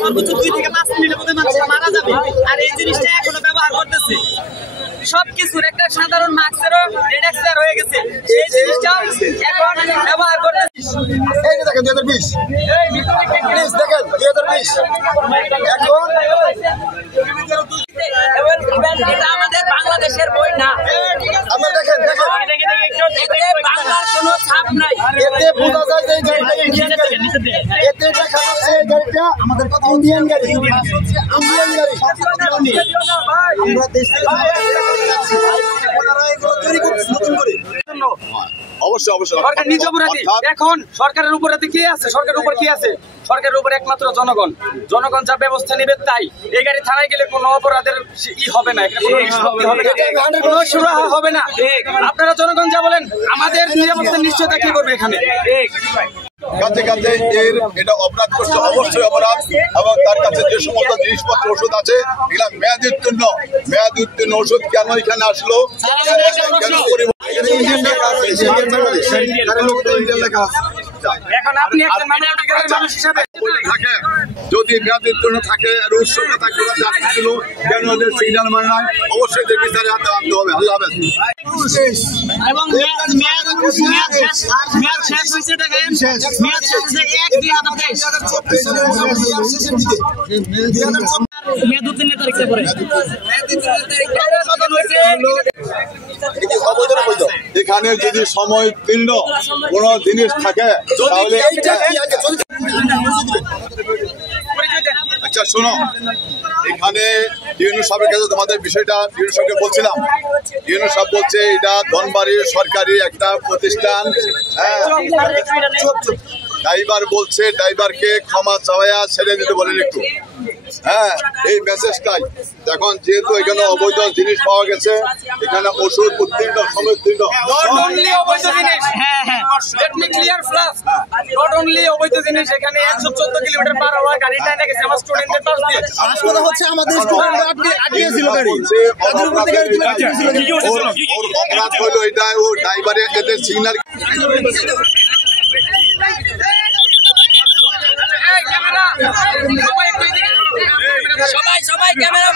সর্বোচ্চ 2 থেকে 5 মিনিটের মধ্যে মানুষ মারা যাবে। আর এই জিনিসটা এখনো ব্যবহার করতেছে। সবকিছুর একটা সাধারণ মাস্কেরও ডেট এক্সপায়ার হয়ে গেছে, সেই জিনিসটা এখন ব্যবহার করতেছে। এই যে দেখেন 2020, প্লিজ দেখেন 2020 এখন এটা আমাদের বাংলাদেশের বই না। আমরা দেখেন এতে বাংলার কোনো ছাপ নাই। এতে বোঝা যায় যে এই গাড়িটা ইন্ডিয়ান গাড়ি, এতে দেখা যাচ্ছে এই গাড়িটা আমাদের ইন্ডিয়ান গাড়ি, ইন্ডিয়ান গাড়ি। আমরা দেশ থেকে তৈরি করছি নতুন করে। অবশ্যই অবশ্যই সরকার নিজ অপরাধী। এখন সরকারের উপরে কে আছে? সরকারের উপর কি আছে? সরকারের উপর একমাত্র জনগণ। জনগণ যা ব্যবস্থা নেবে তাই। এই গাড়ি থানায় গেলে কোনো অপরাধের হবে না, কোনো নিষ্পত্তি হবে না, কোনো সুরাহা হবে না। আপনারা জনগণ যা বলেন, আমাদের নিরাপত্তা নিশ্চয়তা কি করবে এখানে? কাছে কাছে এটা অপরাধ করছে, অবশ্যই অপরাধ। এবং তার কাছে যে সমস্ত জিনিসপত্র ওষুধ আছে এগুলা মেয়াদোত্তীর্ণ ওষুধ কেন এখানে আসলো? এখন আপনি একজন মানুষ হিসাবে যদি মেয়াদোত্তীর্ণ থাকে আর উৎসব থাকে ছিল কেন ওদের সিগন্যাল মানে নাই, অবশ্যই এদের বিচারে হাতে আনতে হবে। আল্লাহ হাফেজ। এবং মেয়াদ শেষ হয়েছে, দেখেন মেয়াদ শেষ হয়েছে 1/2023 মেয়াদ উত্তীর্ণের তারিখে পরে এখানে যদি সময় ভিন্ন কোন জিনিস থাকে তাহলে আচ্ছা শোনো, এখানে ইউনু সাহেবের কাছে তোমাদের বিষয়টা ইউনু সাহেবকে বলছিলাম। ইউনু সাহেব বলছে এটা ধনবাড়ির সরকারি একটা প্রতিষ্ঠান। হ্যাঁ, ড্রাইভার বলছে ড্রাইভারকে ক্ষমা চাওয়া ছেড়ে দিতে বলেন একটু। হ্যাঁ, এই মেসেজটাই এখন যেহেতু এখানে অবৈধ জিনিস পাওয়া গেছে, এখানে ওষুধ উত্তীর্ণ সমুত্তীর্ণ অবৈধ জিনিস এখানে 114 কিলোমিটার পার হওয়া গাড়িটা এনে গেছে আমার স্টুডেন্টদের পাশ দিয়ে। হাসপাতাল হচ্ছে আমাদের আটকেছিল গাড়ি, অপরাধ হলো এটা। ও ড্রাইভারের এদের সিগন্যাল সবাই ক্যামেরা